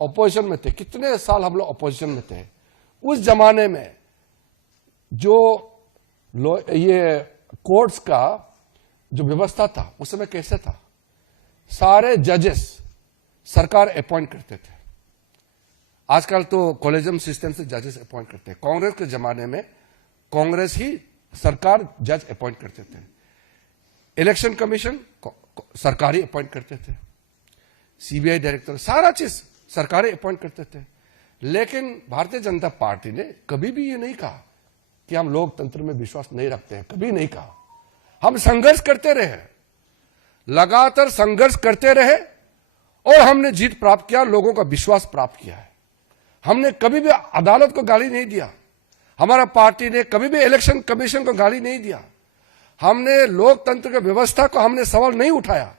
Opposition में थे, कितने साल हम लोग ऑपोजिशन में थे। उस जमाने में जो ये कोर्ट्स का जो व्यवस्था था उस समय कैसे था, सारे जजेस सरकार अपॉइंट करते थे। आजकल तो कॉलेजियम सिस्टम से जजेस अपॉइंट करते हैं। कांग्रेस के जमाने में कांग्रेस ही सरकार जज अपॉइंट करते थे। इलेक्शन कमीशन सरकारी अपॉइंट करते थे, सीबीआई डायरेक्टर, सारा चीज सरकारी अपॉइंट करते थे। लेकिन भारतीय जनता पार्टी ने कभी भी ये नहीं कहा कि हम लोकतंत्र में विश्वास नहीं रखते हैं, कभी नहीं कहा। हम संघर्ष करते रहे, लगातार संघर्ष करते रहे और हमने जीत प्राप्त किया, लोगों का विश्वास प्राप्त किया है। हमने कभी भी अदालत को गाली नहीं दिया, हमारा पार्टी ने कभी भी इलेक्शन कमीशन को गाली नहीं दिया, हमने लोकतंत्र की व्यवस्था को हमने सवाल नहीं उठाया।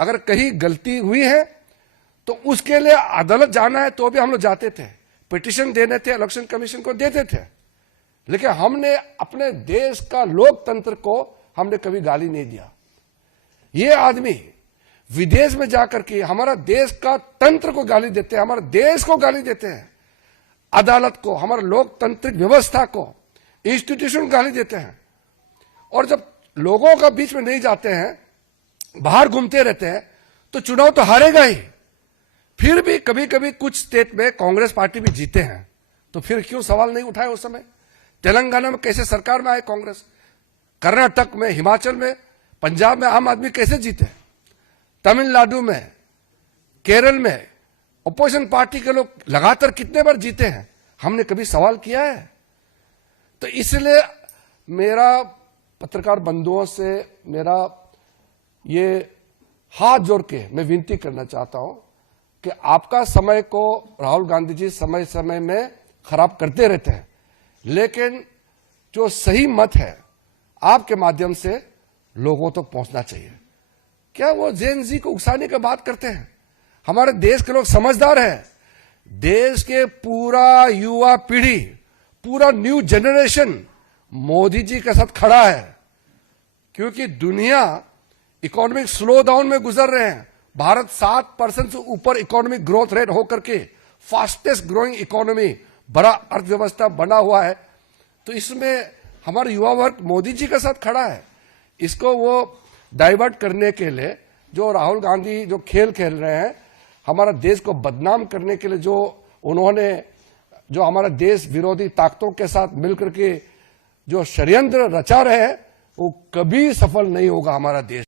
अगर कहीं गलती हुई है तो उसके लिए अदालत जाना है तो भी हम लोग जाते थे, पिटीशन देने थे, इलेक्शन कमीशन को देते थे। लेकिन हमने अपने देश का लोकतंत्र को हमने कभी गाली नहीं दिया। ये आदमी विदेश में जाकर के हमारा देश का तंत्र को गाली देते हैं, हमारे देश को गाली देते हैं, अदालत को, हमारे लोकतांत्रिक व्यवस्था को, इंस्टीट्यूशन को गाली देते हैं। और जब लोगों का बीच में नहीं जाते हैं, बाहर घूमते रहते हैं, तो चुनाव तो हारेगा ही। फिर भी कभी कभी कुछ स्टेट में कांग्रेस पार्टी भी जीते हैं, तो फिर क्यों सवाल नहीं उठाए उस समय? तेलंगाना में कैसे सरकार में आए कांग्रेस, कर्नाटक में, हिमाचल में, पंजाब में आम आदमी कैसे जीते, तमिलनाडु में, केरल में अपोजिशन पार्टी के लोग लगातार कितने बार जीते हैं, हमने कभी सवाल किया है? तो इसलिए मेरा पत्रकार बंधुओं से मेरा ये हाथ जोड़ के मैं विनती करना चाहता हूं कि आपका समय को राहुल गांधी जी समय समय में खराब करते रहते हैं, लेकिन जो सही मत है आपके माध्यम से लोगों तक पहुंचना चाहिए। क्या वो जेन जी को उकसाने की बात करते हैं? हमारे देश के लोग समझदार हैं, देश के पूरा युवा पीढ़ी, पूरा न्यू जनरेशन मोदी जी के साथ खड़ा है, क्योंकि दुनिया इकोनॉमिक स्लो डाउन में गुजर रहे हैं। भारत 7% से ऊपर इकोनॉमिक ग्रोथ रेट होकर के फास्टेस्ट ग्रोइंग इकोनॉमी, बड़ा अर्थव्यवस्था बना हुआ है। तो इसमें हमारा युवा वर्ग मोदी जी के साथ खड़ा है। इसको वो डाइवर्ट करने के लिए जो राहुल गांधी जो खेल खेल रहे हैं, हमारा देश को बदनाम करने के लिए जो उन्होंने जो हमारा देश विरोधी ताकतों के साथ मिलकर के जो षड्यंत्र रचा रहे हैं, वो कभी सफल नहीं होगा हमारा देश।